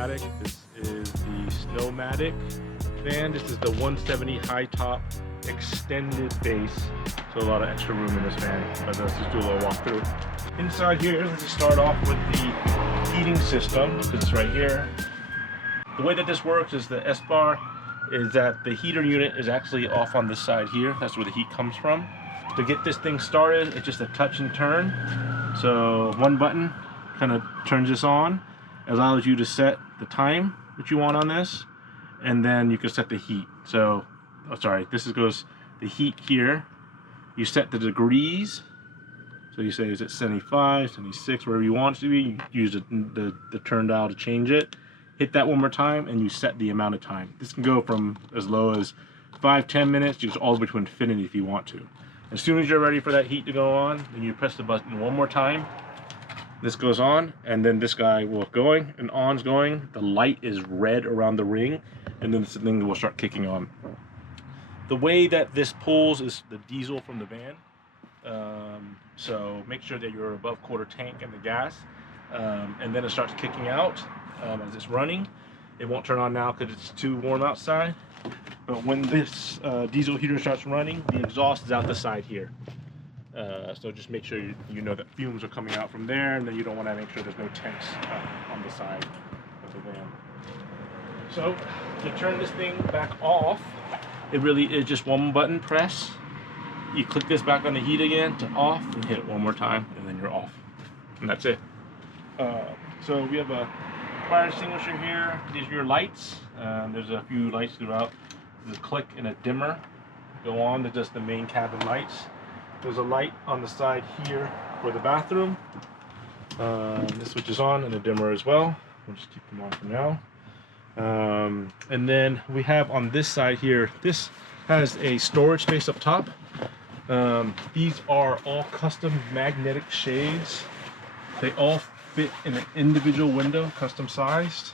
SNOMADC. This is the SNOMADC van. This is the 170 high top extended base. So a lot of extra room in this van. But let's just do a little walkthrough. Inside here, let's just start off with the heating system. It's right here. The way that this works is the Espar is that the heater unit is actually off on this side here. That's where the heat comes from. To get this thing started, it's just a touch and turn. So one button kind of turns this on, allows you to set the time that you want on this, and then you can set the heat. So, oh, sorry, goes the heat here. You set the degrees. So you say, is it 75, 76, wherever you want it to be. You use the turn dial to change it. Hit that one more time, and you set the amount of time. This can go from as low as 5-10 minutes, just all the way to infinity if you want to. As soon as you're ready for that heat to go on, then you press the button one more time. This goes on, and then this guy will going, and on's going. The light is red around the ring, and then this thing will start kicking on. The way that this pulls is the diesel from the van. So make sure that you're above quarter tank in the gas, and then it starts kicking out as it's running. It won't turn on now because it's too warm outside. But when this diesel heater starts running, the exhaust is out the side here. So just make sure you know that fumes are coming out from there, and then you don't want to make sure there's no tanks on the side of the van. So to turn this thing back off, it really is just one button press. You click this back on the heat again to off, and hit it one more time, and then you're off. And that's it. So we have a fire extinguisher here. These are your lights. There's a few lights throughout. There's a click and a dimmer go on. That's just the main cabin lights. There's a light on the side here for the bathroom. This switches on, and a dimmer as well. We'll just keep them on for now. And then we have on this side here, this has a storage space up top. These are all custom magnetic shades. They all fit in an individual window, custom sized.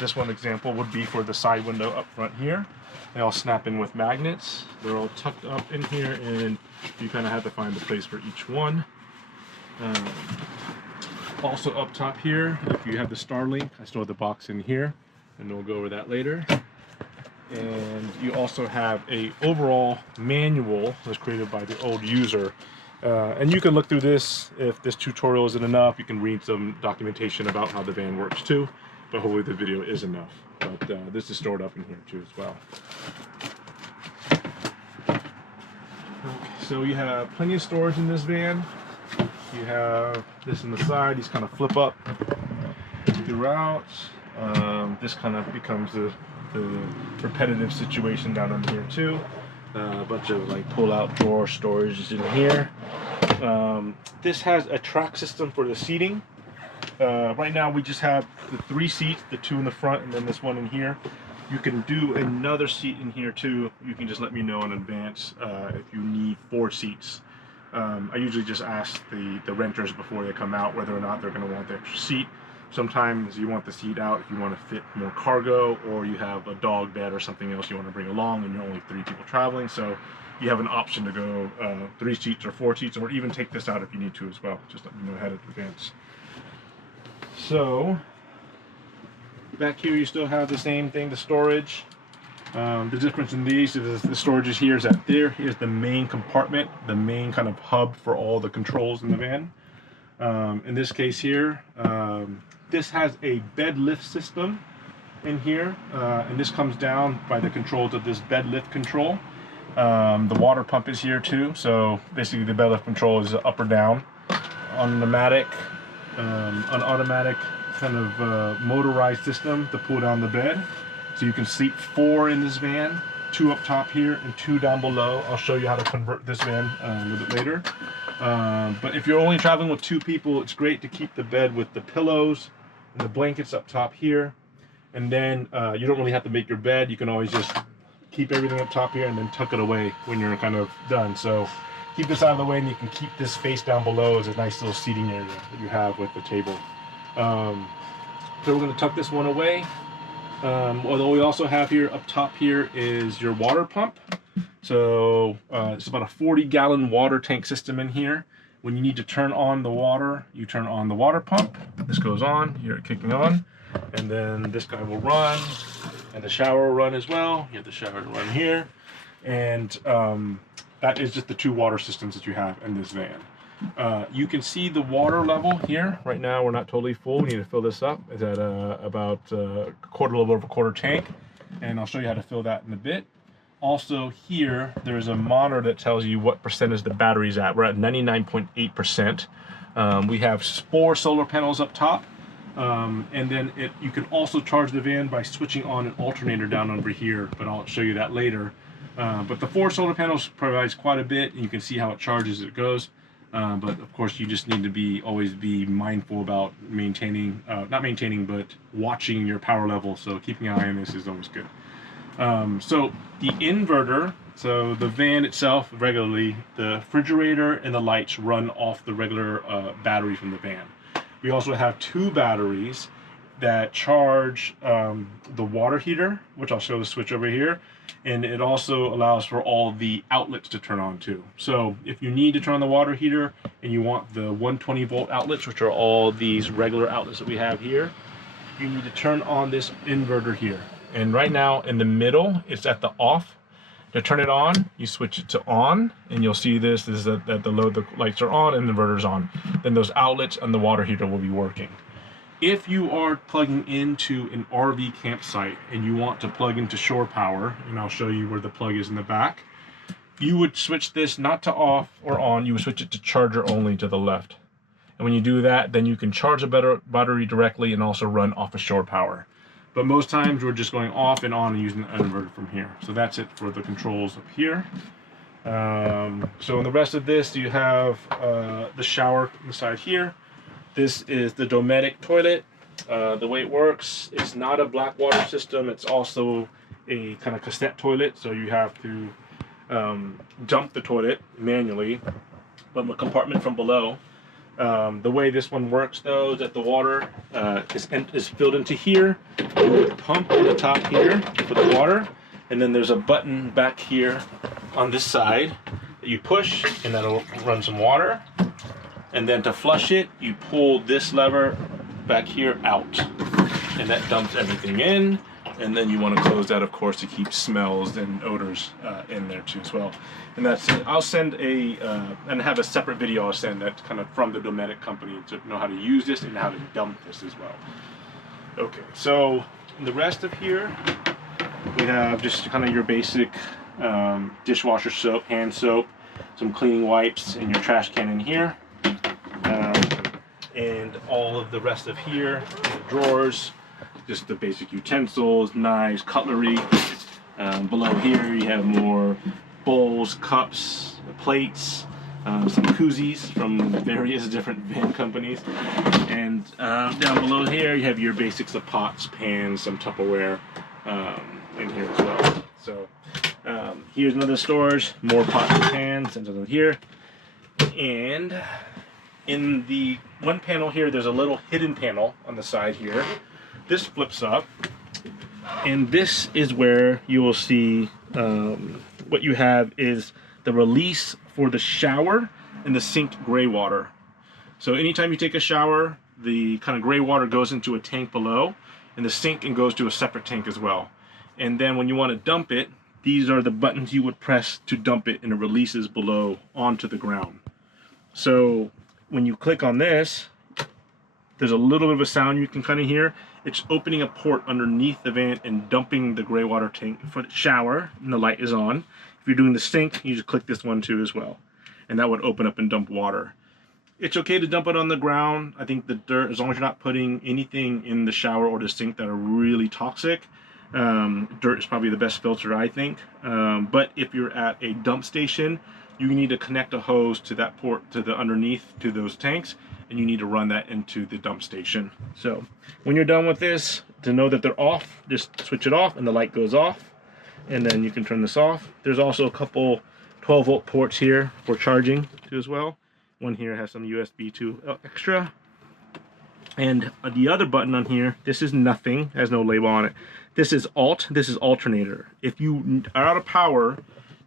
This one example would be for the side window up front here. They all snap in with magnets. They're all tucked up in here, and you kind of have to find the place for each one. Also up top here, if you have the Starlink, I still have the box in here, and we'll go over that later. And you also have a overall manual that's created by the old user. And you can look through this. If this tutorial isn't enough, you can read some documentation about how the van works too, but hopefully the video is enough. But this is stored up in here too as well. Okay, so you have plenty of storage in this van. You have this on the side. These kind of flip up throughout. This kind of becomes the repetitive situation down in here too. A bunch of like pull-out drawer storage is in here. This has a track system for the seating. Right now we just have the 3 seats, the 2 in the front and then this one in here. You can do another seat in here too. You can just let me know in advance if you need 4 seats. I usually just ask the renters before they come out whether or not they're going to want the extra seat. Sometimes you want the seat out if you want to fit more cargo, or you have a dog bed or something else you want to bring along and you're only 3 people traveling. So you have an option to go 3 seats or 4 seats, or even take this out if you need to as well. Just let me know ahead in advance. So back here you still have the same thing, the storage. The difference in these is the storage is here is that here's the main compartment, the main kind of hub for all the controls in the van. In this case here, this has a bed lift system in here, and this comes down by the controls of this bed lift control. The water pump is here too, so basically the bed lift control is up or down. On automatic kind of motorized system to pull down the bed. So you can sleep 4 in this van, 2 up top here and 2 down below. I'll show you how to convert this van a little bit later. But if you're only traveling with 2 people, it's great to keep the bed with the pillows and the blankets up top here. And then you don't really have to make your bed. You can always just keep everything up top here and then tuck it away when you're kind of done. So keep this out of the way, and you can keep this face down below as a nice little seating area that you have with the table. So we're going to tuck this one away. Although we also have here up top here is your water pump. So it's about a 40-gallon water tank system in here. When you need to turn on the water, you turn on the water pump. This goes on, you hear it kicking on, and then this guy will run, and the shower will run as well. You have the shower to run here, and that is just the 2 water systems that you have in this van. You can see the water level here. Right now we're not totally full. We need to fill this up. It's at about a little over a quarter tank, and I'll show you how to fill that in a bit. Also here, there's a monitor that tells you what percentage the battery's at. We're at 99.8%. We have 4 solar panels up top, and then you can also charge the van by switching on an alternator down over here, but I'll show you that later. But the 4 solar panels provides quite a bit, and you can see how it charges as it goes. But of course, you just need to always be mindful about maintaining, not maintaining, but watching your power level. So keeping an eye on this is always good. So the inverter, so the van itself regularly, the refrigerator and the lights run off the regular battery from the van. We also have 2 batteries that charge the water heater, which I'll show the switch over here, and it also allows for all the outlets to turn on too. So if you need to turn on the water heater and you want the 120 volt outlets, which are all these regular outlets that we have here, you need to turn on this inverter here. And right now in the middle, it's at the off. To turn it on, you switch it to on, and you'll see this is that the lights are on and the inverter's on. Then those outlets and the water heater will be working. If you are plugging into an RV campsite and you want to plug into shore power, and I'll show you where the plug is in the back, you would switch this not to off or on, you would switch it to charger only to the left. And when you do that, then you can charge a battery directly and also run off of shore power. But most times we're just going off and on and using the inverter from here. So that's it for the controls up here. So in the rest of this, you have the shower inside here. This is the Dometic toilet. The way it works, it's not a black water system. It's also a kind of cassette toilet. So you have to dump the toilet manually from a compartment from below. The way this one works though is that the water is filled into here. You would pump on the top here for the water, and then there's a button back here on this side that you push, and that'll run some water. And then to flush it, you pull this lever back here out, and that dumps everything in. And then you want to close that, of course, to keep smells and odors in there too as well. And that's it. I'll send and have a separate video I'll send that's kind of from the Dometic company to know how to use this and how to dump this as well. Okay, so the rest of here, we have just kind of your basic dishwasher soap, hand soap, some cleaning wipes, and your trash can in here. And all of the rest of here, the drawers, just the basic utensils, knives, cutlery. Below here you have more bowls, cups, plates, some koozies from various different van companies. And down below here you have your basics of pots, pans, some Tupperware in here as well. So here's another storage, more pots and pans, and over here. And in the one panel here, there's a little hidden panel on the side here. This flips up, and this is where you will see what you have is the release for the shower and the sink gray water. So anytime you take a shower, the kind of gray water goes into a tank below, and the sink and goes to a separate tank as well. And then when you want to dump it, these are the buttons you would press to dump it, and it releases below onto the ground. So when you click on this, there's a little bit of a sound you can kind of hear. It's opening a port underneath the van and dumping the gray water tank for the shower, and the light is on. If you're doing the sink, you just click this one too as well, and that would open up and dump water. It's okay to dump it on the ground. I think the dirt, as long as you're not putting anything in the shower or the sink that are really toxic, dirt is probably the best filter, I think. But if you're at a dump station, you need to connect a hose to that port, to the underneath, to those tanks, and you need to run that into the dump station. So when you're done with this, to know that they're off, just switch it off and the light goes off, and then you can turn this off. There's also a couple 12-volt ports here for charging too as well. One here has some USB 2 extra. And the other button on here, this is nothing, has no label on it. This is alt, this is alternator. If you are out of power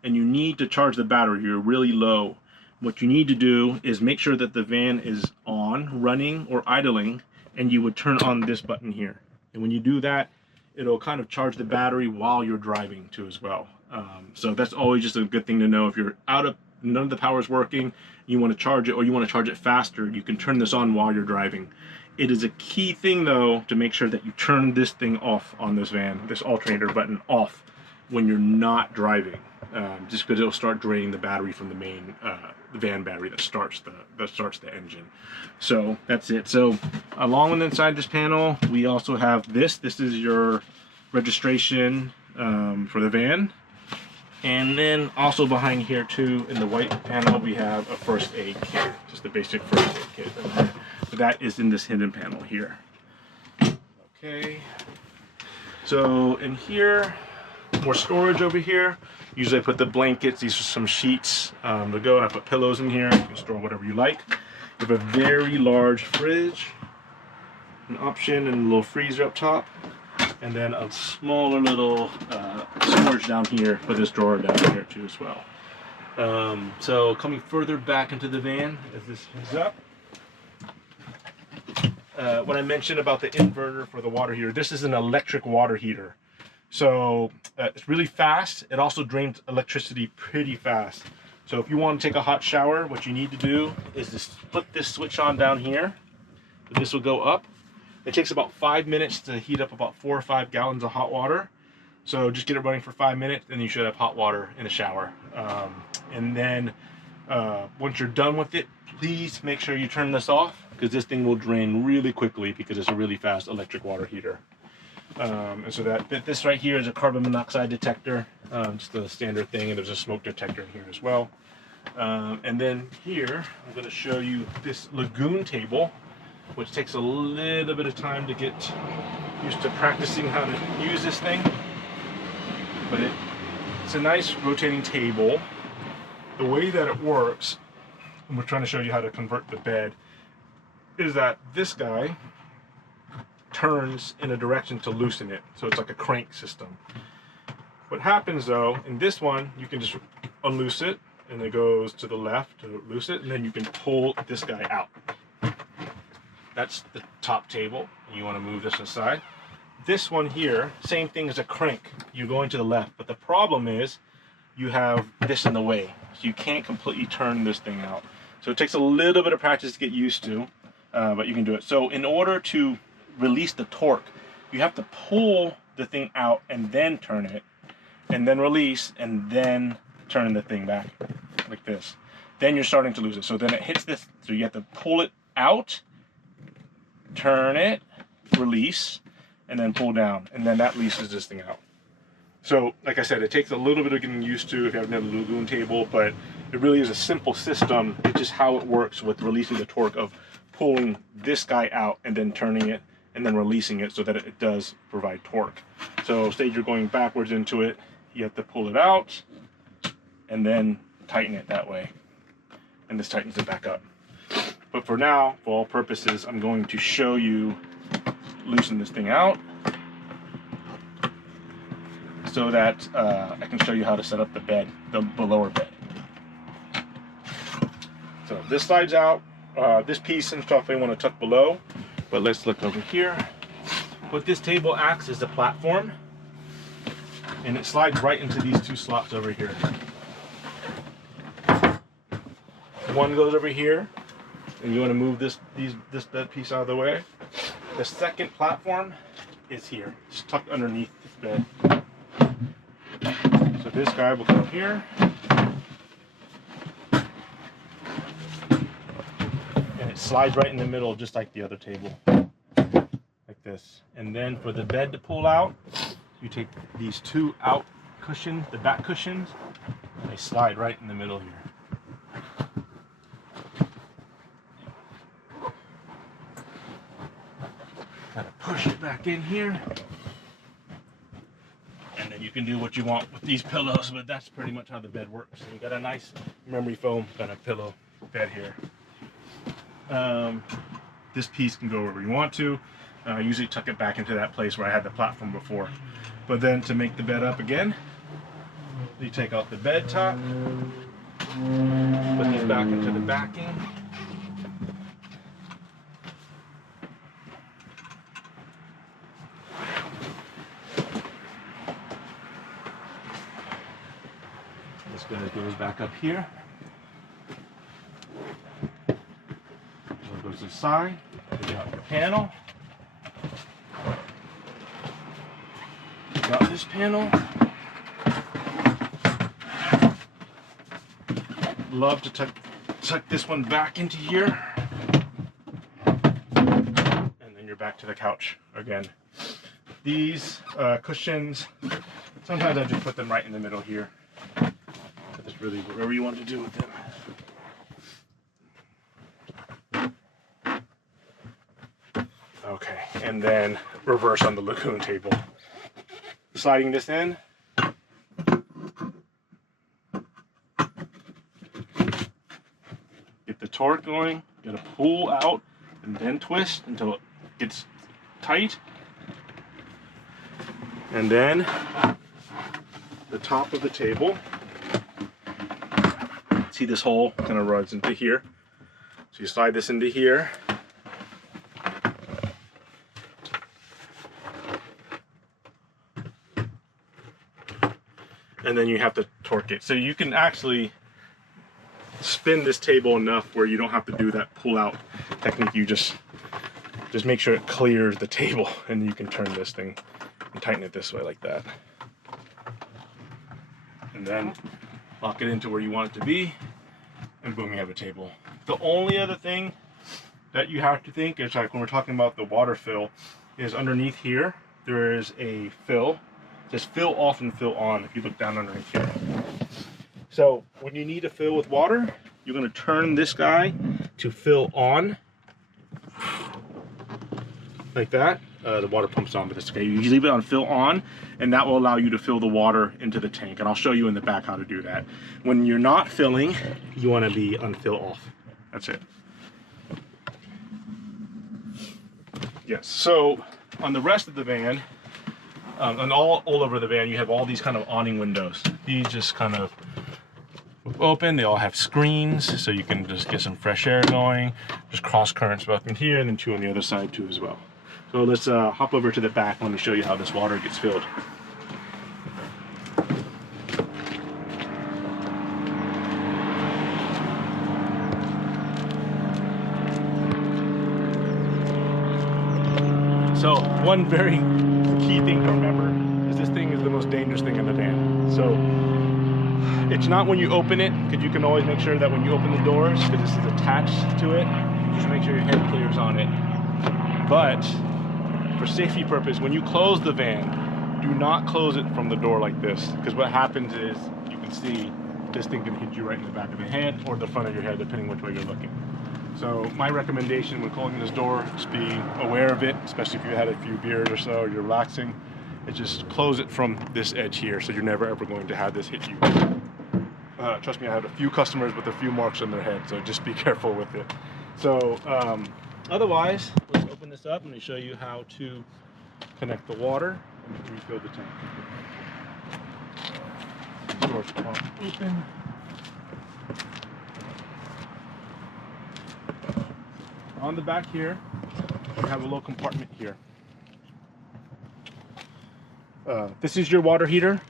and you need to charge the battery, you're really low, what you need to do is make sure that the van is on, running, or idling, and you would turn on this button here. And when you do that, it'll kind of charge the battery while you're driving too as well. So that's always just a good thing to know. If you're out of, none of the power is working, you want to charge it, or you want to charge it faster, you can turn this on while you're driving. It is a key thing though to make sure that you turn this thing off on this van, this alternator button off when you're not driving, just because it'll start draining the battery from the main the van battery that starts the engine. So that's it. So along with inside this panel, we also have this. This is your registration for the van. And then also behind here too, in the white panel, we have a first aid kit, just the basic first aid kit. But that is in this hidden panel here. Okay. So in here, more storage over here. Usually I put the blankets, these are some sheets to go, and I put pillows in here. You can store whatever you like. You have a very large fridge, an option, and a little freezer up top. And then a smaller little storage down here for this drawer down here too as well. So coming further back into the van as this heads up. When I mentioned about the inverter for the water heater, this is an electric water heater. So it's really fast. It also drains electricity pretty fast. So if you want to take a hot shower, what you need to do is just flip this switch on down here. This will go up. It takes about 5 minutes to heat up about 4 or 5 gallons of hot water. So just get it running for 5 minutes, and you should have hot water in the shower. And then once you're done with it, please make sure you turn this off, because this thing will drain really quickly because it's a really fast electric water heater. And so this right here is a carbon monoxide detector, just a standard thing, and there's a smoke detector in here as well. And then here, I'm going to show you this Lagun table, which takes a little bit of time to get used to practicing how to use this thing. But it's a nice rotating table. The way that it works, and we're trying to show you how to convert the bed, is that this guy turns in a direction to loosen it. So it's like a crank system. What happens though, in this one, you can just unloose it, and it goes to the left to loose it, and then you can pull this guy out. That's the top table. You want to move this aside. This one here, same thing as a crank. You're going to the left, but the problem is you have this in the way. So you can't completely turn this thing out. So it takes a little bit of practice to get used to, but you can do it. So in order to release the torque, you have to pull the thing out and then turn it, and then release, and then turn the thing back like this. Then you're starting to lose it. So then it hits this, so you have to pull it out, turn it, release, and then pull down, and then that releases this thing out. So like I said, it takes a little bit of getting used to if you have another Lagun table, but it really is a simple system. It's just how it works with releasing the torque of pulling this guy out and then turning it and then releasing it so that it does provide torque. So say you're going backwards into it, you have to pull it out and then tighten it that way, and this tightens it back up. But for now, for all purposes, I'm going to show you loosen this thing out so that I can show you how to set up the bed, the lower bed. So this slides out. This piece and stuff I want to tuck below, but let's look over here. What this table acts as a platform, and it slides right into these two slots over here. One goes over here, and you want to move this bed piece out of the way. The second platform is here. It's tucked underneath this bed. So this guy will come here. And it slides right in the middle just like the other table. Like this. And then for the bed to pull out, you take these two out cushions, the back cushions, and they slide right in the middle here. Gotta push it back in here, and then you can do what you want with these pillows, but that's pretty much how the bed works. So you got a nice memory foam kind of pillow bed here. This piece can go wherever you want to. Usually tuck it back into that place where I had the platform before. But then to make the bed up again, you take out the bed top, Put these back into the backing. This guy goes back up here. One goes to the side. Take out your panel. Take out this panel. Love to tuck this one back into here. And then you're back to the couch again. These cushions, sometimes I just put them right in the middle here. That's really whatever you want to do with them. Okay, and then reverse on the Lagun table. Sliding this in. Get the torque going, get a pull out, and then twist until it gets tight. And then the top of the table. See this hole kind of runs into here. So you slide this into here. And then you have to torque it. So you can actually spin this table enough where you don't have to do that pull out technique. You just make sure it clears the table, and you can turn this thing and tighten it this way like that. And then lock it into where you want it to be, and boom, you have a table. The only other thing that you have to think is, like when we're talking about the water fill, is underneath here there is a fill. Just fill off and fill on if you look down underneath here. So when you need to fill with water, you're going to turn this guy to fill on, like that. The water pumps on with this guy. You leave it on fill on, and that will allow you to fill the water into the tank. And I'll show you in the back how to do that. When you're not filling, you want to be on fill off. That's it. Yes. So on the rest of the van, and all over the van, you have all these kind of awning windows. These just kind of open. They all have screens, so you can just get some fresh air going. Just cross currents up in here, and then two on the other side too as well. So let's hop over to the back. Let me show you how this water gets filled. So one very key thing to remember is this thing is the most dangerous thing in the van. So it's not when you open it, because you can always make sure that when you open the doors, because this is attached to it, just make sure your head clears on it. But for safety purpose, when you close the van, do not close it from the door like this, because what happens is, you can see this thing can hit you right in the back of the head or the front of your head, depending which way you're looking. So my recommendation when closing this door, just be aware of it, especially if you had a few beers or so, or you're relaxing, is just close it from this edge here, so you're never ever going to have this hit you. Trust me, I had a few customers with a few marks on their head, so just be careful with it. So otherwise, let's open this up and let me show you how to connect the water and refill the tank. Doors are open. On the back here, you have a little compartment here. This is your water heater.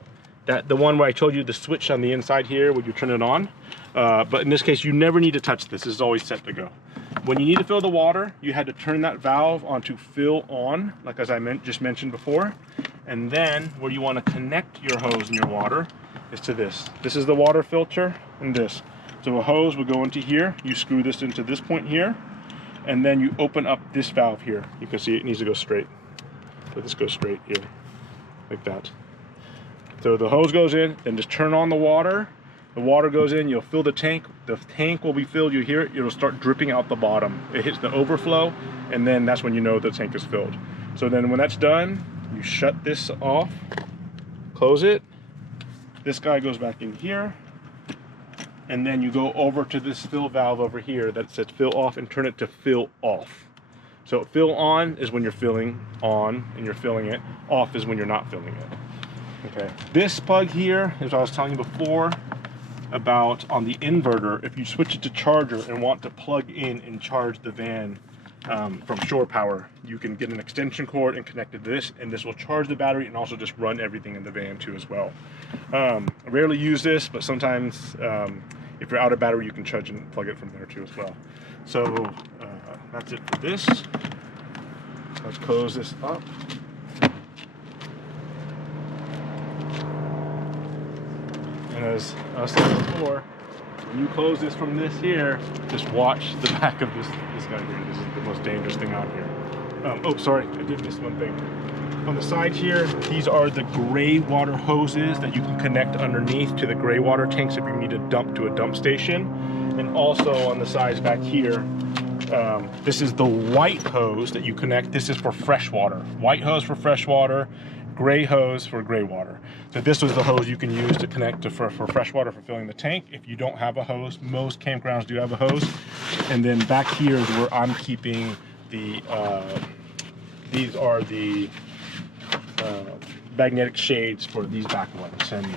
The one where I told you the switch on the inside here when you turn it on. But in this case, you never need to touch this. This is always set to go. When you need to fill the water, you had to turn that valve onto fill on, like as I just mentioned before. And then where you want to connect your hose and your water is to this. This is the water filter and this. So a hose will go into here. You screw this into this point here. And then you open up this valve here. You can see it needs to go straight. So this goes straight here, like that. So the hose goes in, then just turn on the water. The water goes in, you'll fill the tank. The tank will be filled, you hear it, it'll start dripping out the bottom. It hits the overflow, and then that's when you know the tank is filled. So then when that's done, you shut this off, close it. This guy goes back in here. And then you go over to this fill valve over here that says fill off and turn it to fill off. So fill on is when you're filling on and you're filling it. Off is when you're not filling it. Okay. This plug here, as I was telling you before, about on the inverter, if you switch it to charger and want to plug in and charge the van from shore power, you can get an extension cord and connect it to this, and this will charge the battery and also just run everything in the van too as well. I rarely use this, but sometimes if you're out of battery, you can charge and plug it from there too as well. So that's it for this. Let's close this up. And as I said before, when you close this from this here, just watch the back of this guy here. This is the most dangerous thing out here. Oh, sorry, I did miss one thing. On the side here, these are the gray water hoses that you can connect underneath to the gray water tanks if you need to dump to a dump station. And also on the sides back here, this is the white hose that you connect. This is for fresh water. White hose for fresh water, gray hose for gray water. So this was the hose you can use to connect to for fresh water for filling the tank. If you don't have a hose, most campgrounds do have a hose. And then back here is where I'm keeping the, these are the magnetic shades for these back ones. And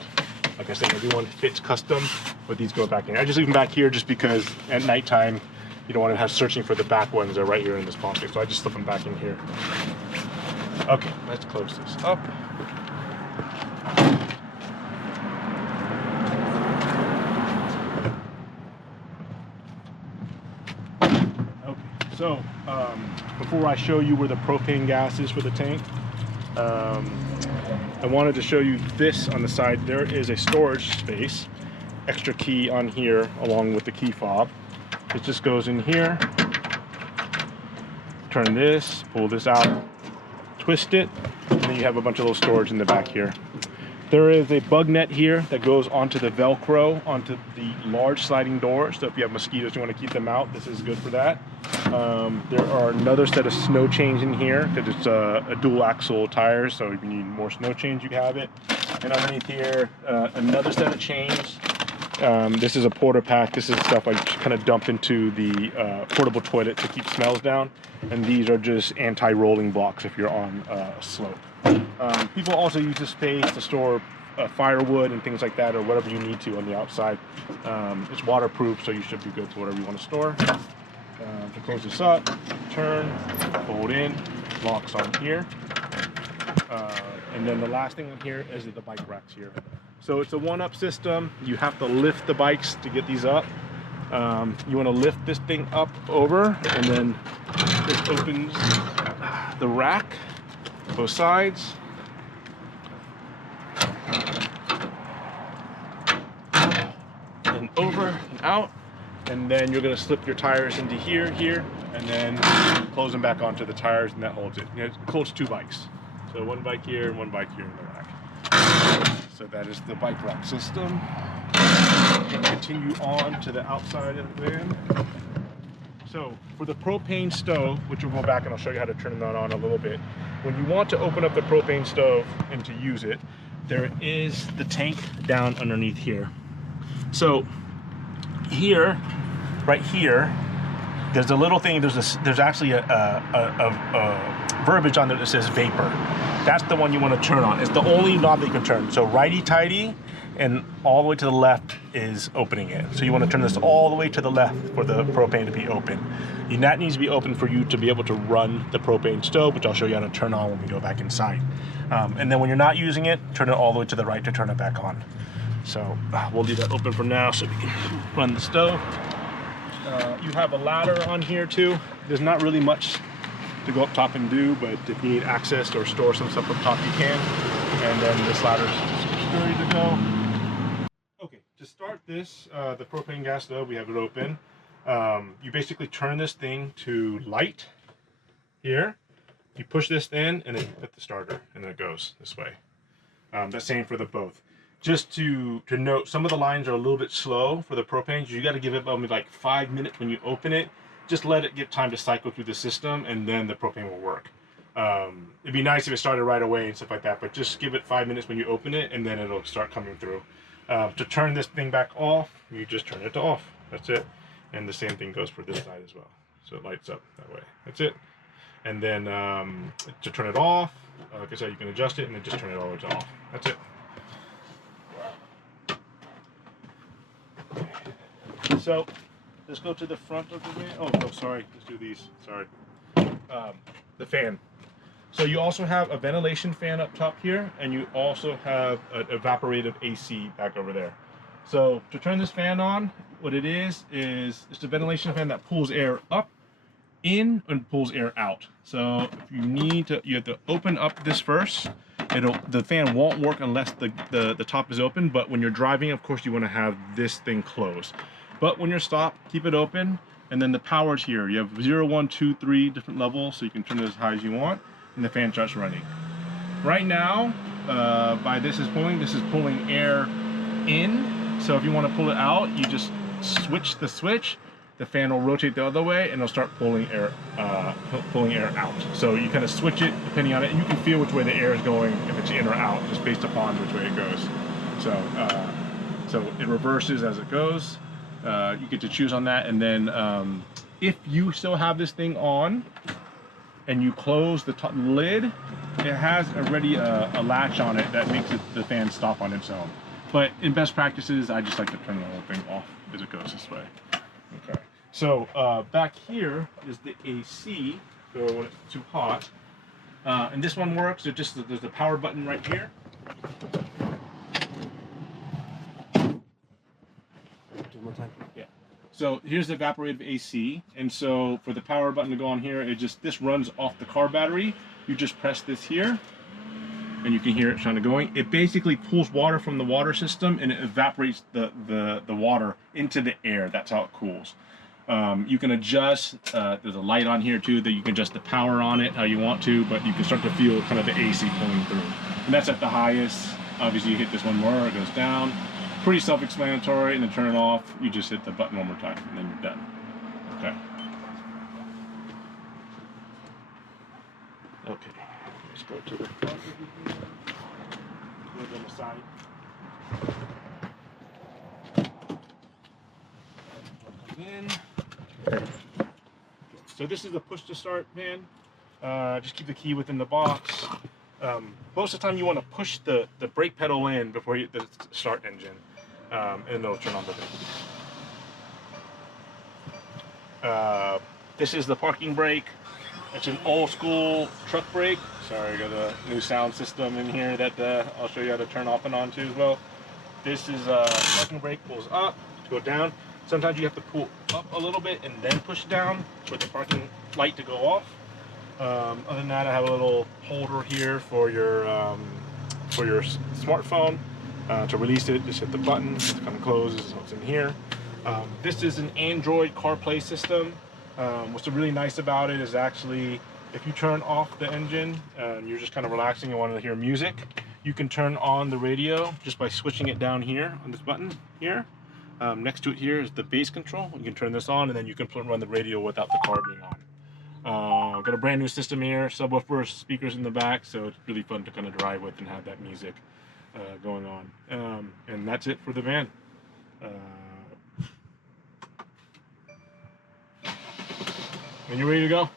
like I said, everyone fits custom, but these go back in. I just leave them back here just because at nighttime, you don't want to have searching for the back ones. They're right here in this pocket, so I just slip them back in here. Okay, let's close this up. Okay, so before I show you where the propane gas is for the tank, I wanted to show you this on the side. There is a storage space, extra key on here along with the key fob. It just goes in here, turn this, pull this out, twist it, and then you have a bunch of little storage in the back here. There is a bug net here that goes onto the Velcro, onto the large sliding doors. So if you have mosquitoes, you want to keep them out, this is good for that. There are another set of snow chains in here because it's a dual axle tire, so if you need more snow chains, you can have it. And underneath here, another set of chains. This is a porta pack. This is stuff I kind of dump into the portable toilet to keep smells down. And these are just anti-rolling blocks if you're on a slope. People also use this space to store firewood and things like that, or whatever you need to on the outside. It's waterproof, so you should be good to whatever you want to store. To close this up, turn, fold in, locks on here. And then the last thing in here is the bike racks here. So it's a one-up system. You have to lift the bikes to get these up. You want to lift this thing up over, and then this opens the rack, both sides. And over and out. And then you're going to slip your tires into here, and then close them back onto the tires, and that holds it. It holds two bikes. So one bike here and one bike here in the rack. So that is the bike rack system. Continue on to the outside of the van. So for the propane stove, which we'll go back and I'll show you how to turn that on a little bit. When you want to open up the propane stove and to use it, there is the tank down underneath here. So here, right here, there's a little thing, there's actually a verbiage on there that says vapor. That's the one you want to turn on. It's the only knob that you can turn. So righty-tighty and all the way to the left is opening it. So you want to turn this all the way to the left for the propane to be open. And that needs to be open for you to be able to run the propane stove, which I'll show you how to turn on when we go back inside. And then when you're not using it, turn it all the way to the right to turn it back on. So we'll leave that open for now so we can run the stove. You have a ladder on here too. There's not really much to go up top and do, but if you need access or store some stuff up top, you can. And then this ladder is ready to go. Okay, to start this, the propane gas stove, we have it open. You basically turn this thing to light here. You push this in and then you hit the starter, and then it goes this way. The same for the both. Just to note, some of the lines are a little bit slow for the propane. You got to give it maybe like 5 minutes when you open it. Just let it get time to cycle through the system, and then the propane will work. It'd be nice if it started right away and stuff like that, but just give it 5 minutes when you open it, and then it'll start coming through. To turn this thing back off, you just turn it to off. That's it. And the same thing goes for this side as well. So it lights up that way. That's it. And then to turn it off, like I said, you can adjust it and then just turn it all the way to off. That's it. So let's go to the front of the van. Oh, no, sorry. Let's do these. Sorry. The fan. So you also have a ventilation fan up top here, and you also have an evaporative AC back over there. So to turn this fan on, what it is it's a ventilation fan that pulls air up, in, and pulls air out. So if you have to open up this first. The fan won't work unless the top is open, but when you're driving, of course, you want to have this thing closed. But when you're stopped, keep it open, and then the power's here. You have 0, 1, 2, 3 different levels, so you can turn it as high as you want, and the fan starts running. Right now, this is pulling air in, so if you want to pull it out, you just switch the switch, the fan will rotate the other way, and it'll start pulling air out. So you kind of switch it depending on it, and you can feel which way the air is going, if it's in or out, just based upon which way it goes. So it reverses as it goes. You get to choose on that, and then if you still have this thing on and you close the top lid, it has already a latch on it that makes the fan stop on its own. But in best practices, I just like to turn the whole thing off as it goes this way. Okay. So back here is the AC, so when it's too hot. And this one works. There's the power button right here. One time. Yeah. So here's the evaporative AC, and so for the power button to go on here, this runs off the car battery. You just press this here, and you can hear it kind of going. It basically pulls water from the water system, and it evaporates the water into the air. That's how it cools. You can adjust. There's a light on here too that you can adjust the power on it how you want to, but you can start to feel kind of the AC pulling through. And that's at the highest. Obviously, you hit this one more, it goes down. Pretty self-explanatory, and to turn it off, you just hit the button one more time, and then you're done. Okay. Okay. Let's go to the front. Go on the side. Comes in. Okay. So this is the push to start van. Just keep the key within the box. Most of the time, you want to push the brake pedal in before you the start engine. And it'll turn on the thing. This is the parking brake. It's an old school truck brake. Sorry, I got a new sound system in here that I'll show you how to turn off and on to as well. This is parking brake, pulls up to go down. Sometimes you have to pull up a little bit and then push down for the parking light to go off. Other than that, I have a little holder here for your smartphone. To release it, just hit the button, it kind of closes, what's in here. This is an Android CarPlay system. What's really nice about it is actually, if you turn off the engine and you're just kind of relaxing and want to hear music, you can turn on the radio just by switching it down here on this button here. Next to it here is the bass control. You can turn this on, and then you can run the radio without the car being on. Got a brand new system here, subwoofer, speakers in the back, so it's really fun to kind of drive with and have that music going on. And that's it for the van. And you're ready to go?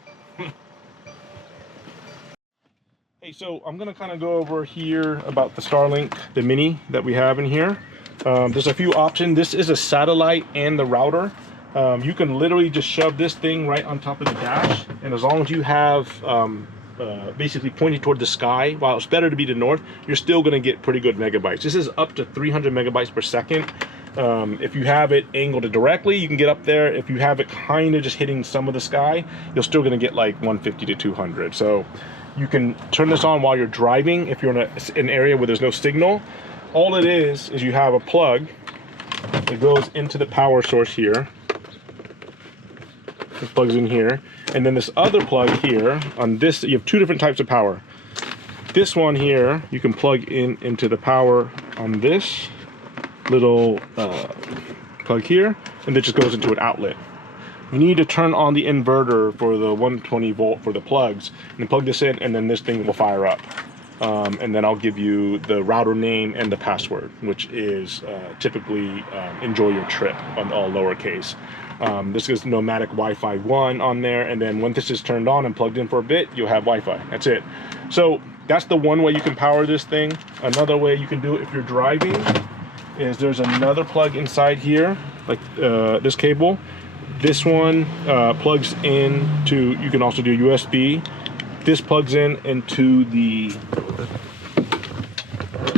Hey, so I'm gonna kind of go over here about the Starlink, the Mini that we have in here. There's a few options. This is a satellite and the router. You can literally just shove this thing right on top of the dash, and as long as you have basically pointing toward the sky, while it's better to be to north, you're still going to get pretty good megabytes. This is up to 300 megabytes per second. If you have it angled directly, you can get up there. If you have it kind of just hitting some of the sky, you're still going to get like 150 to 200. So you can turn this on while you're driving if you're in an area where there's no signal. All it is you have a plug that goes into the power source here. It plugs in here, and then this other plug here on this, you have two different types of power. This one here you can plug into the power on this little plug here, and it just goes into an outlet. You need to turn on the inverter for the 120 volt for the plugs, and then plug this in, and then this thing will fire up. And then I'll give you the router name and the password, which is typically enjoy your trip on all lowercase. This is SNOMADC Wi-Fi 1 on there, and then when this is turned on and plugged in for a bit, you'll have Wi-Fi. That's it. So that's the one way you can power this thing. Another way you can do it if you're driving is there's another plug inside here like this cable. This one plugs in to, you can also do USB. This plugs in into the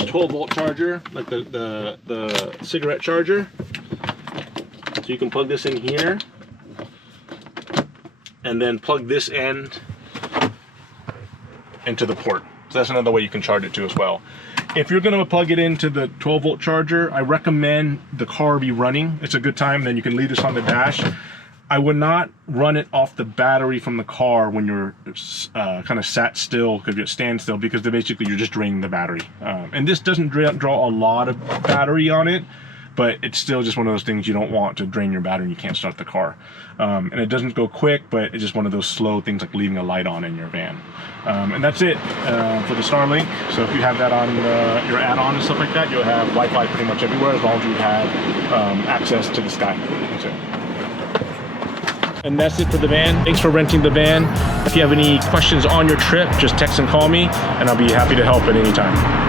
12-volt charger, like the cigarette charger. So you can plug this in here and then plug this end into the port. So that's another way you can charge it too as well. If you're gonna plug it into the 12-volt charger, I recommend the car be running. It's a good time, then you can leave this on the dash. I would not run it off the battery from the car when you're kind of sat still, because you stand still, because basically you're just draining the battery. And this doesn't draw a lot of battery on it, but it's still just one of those things you don't want to drain your battery and you can't start the car. And it doesn't go quick, but it's just one of those slow things like leaving a light on in your van. And that's it for the Starlink. So if you have that on your add-on and stuff like that, you'll have Wi-Fi pretty much everywhere as long as you have access to the sky. That's it. And that's it for the van. Thanks for renting the van. If you have any questions on your trip, just text and call me, and I'll be happy to help at any time.